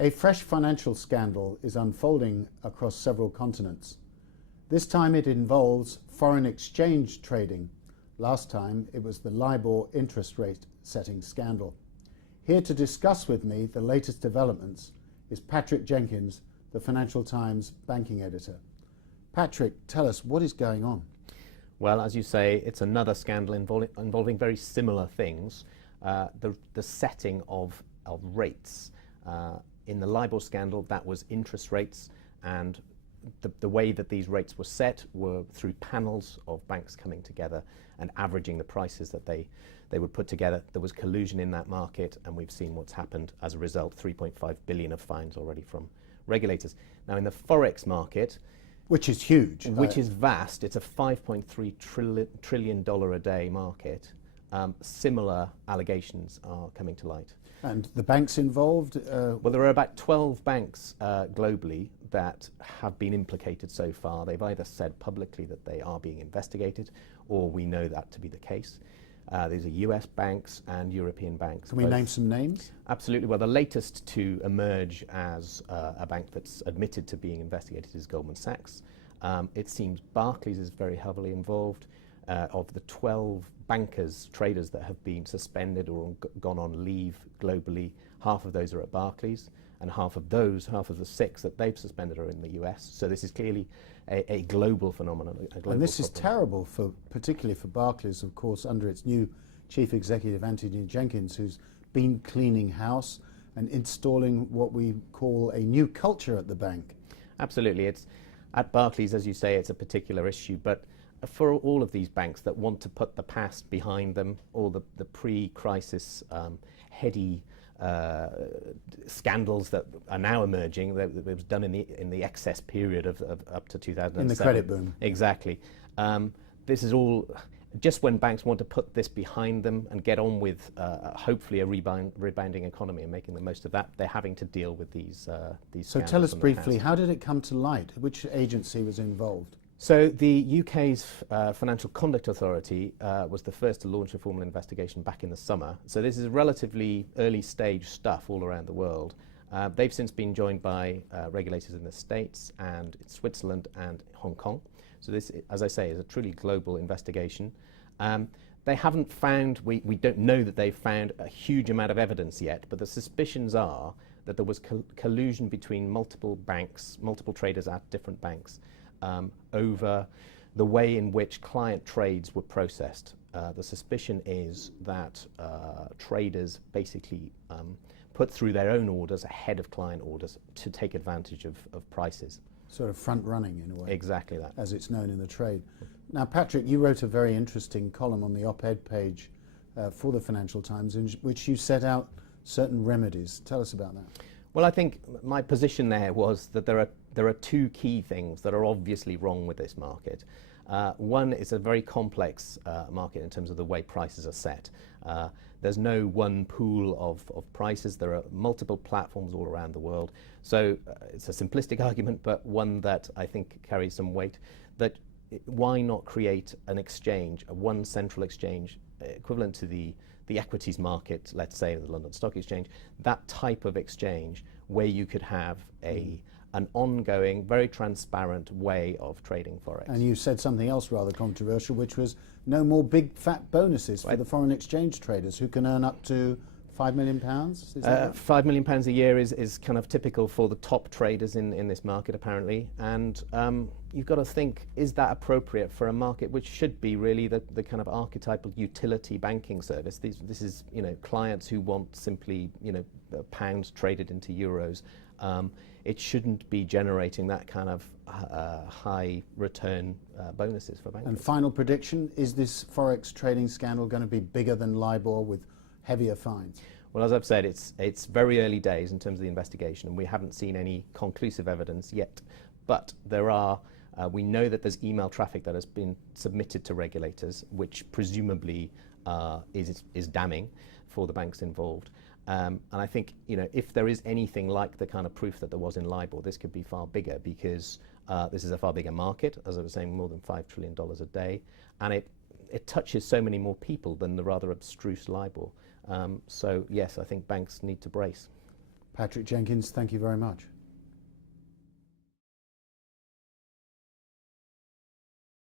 A fresh financial scandal is unfolding across several continents. This time it involves foreign exchange trading. Last time it was the LIBOR interest rate setting scandal. Here to discuss with me the latest developments is Patrick Jenkins, the Financial Times banking editor. Patrick, tell us, what is going on? Well, as you say, it's another scandal involving very similar things. The setting of rates. In the LIBOR scandal, that was interest rates, and the way that these rates were set were through panels of banks coming together and averaging the prices that they would put together. There was collusion in that market, and we've seen what's happened as a result, 3.5 billion of fines already from regulators. Now, in the Forex market, which is huge. Which is vast. It's a $5.3 trillion a day market. Similar allegations are coming to light. And the banks involved? Well, there are about 12 banks globally that have been implicated so far. They've either said publicly that they are being investigated, or we know that to be the case. These are US banks and European banks. Can we name some names? Absolutely. Well, the latest to emerge as a bank that's admitted to being investigated is Goldman Sachs. It seems Barclays is very heavily involved. Of the 12 bankers, traders that have been suspended or gone on leave globally, half of those are at Barclays, and half of the 6 that they've suspended are in the US. So this is clearly a global phenomenon. And this is terrible, particularly for Barclays, of course, under its new chief executive, Patrick Jenkins, who's been cleaning house and installing what we call a new culture at the bank. Absolutely. It's at Barclays, as you say, it's a particular issue, but for all of these banks that want to put the past behind them, all the pre-crisis heady scandals that are now emerging, that was done in the excess period of up to 2007. In the credit boom. Exactly. This is all just when banks want to put this behind them and get on with hopefully a rebounding economy and making the most of that, they're having to deal with these scandals. So tell us briefly, how did it come to light? Which agency was involved? So the UK's Financial Conduct Authority was the first to launch a formal investigation back in the summer. So this is relatively early stage stuff all around the world. They've since been joined by regulators in the States and in Switzerland and Hong Kong. So this, as I say, is a truly global investigation. They haven't found, we don't know that they've found a huge amount of evidence yet, but the suspicions are that there was collusion between multiple banks, multiple traders at different banks, over the way in which client trades were processed. The suspicion is that traders basically put through their own orders ahead of client orders to take advantage of prices. Sort of front running in a way. Exactly that. As it's known in the trade. Now, Patrick, you wrote a very interesting column on the op-ed page for the Financial Times in which you set out certain remedies. Tell us about that. Well, I think my position there was that there are 2 key things that are obviously wrong with this market. One is a very complex market in terms of the way prices are set. There's no one pool of prices. There are multiple platforms all around the world. So it's a simplistic argument, but one that I think carries some weight, that why not create an exchange, one central exchange equivalent to the equities market, let's say the London Stock Exchange, that type of exchange where you could have an ongoing, very transparent way of trading Forex. And you said something else rather controversial, which was no more big fat bonuses for the foreign exchange traders who can earn up to £5 million? £5 million a year is kind of typical for the top traders in this market, apparently. And you've got to think, is that appropriate for a market which should be really the kind of archetypal utility banking service? This is, clients who want simply, pounds traded into euros. It shouldn't be generating that kind of high return bonuses for bankers. And final prediction, is this Forex trading scandal going to be bigger than LIBOR with heavier fines? Well, as I've said, it's very early days in terms of the investigation, and we haven't seen any conclusive evidence yet. But there are, we know that there's email traffic that has been submitted to regulators, which presumably is damning for the banks involved. And I think, if there is anything like the kind of proof that there was in LIBOR, this could be far bigger, because this is a far bigger market, as I was saying, more than $5 trillion a day, and it touches so many more people than the rather abstruse LIBOR. So yes, I think banks need to brace. Patrick Jenkins, thank you very much.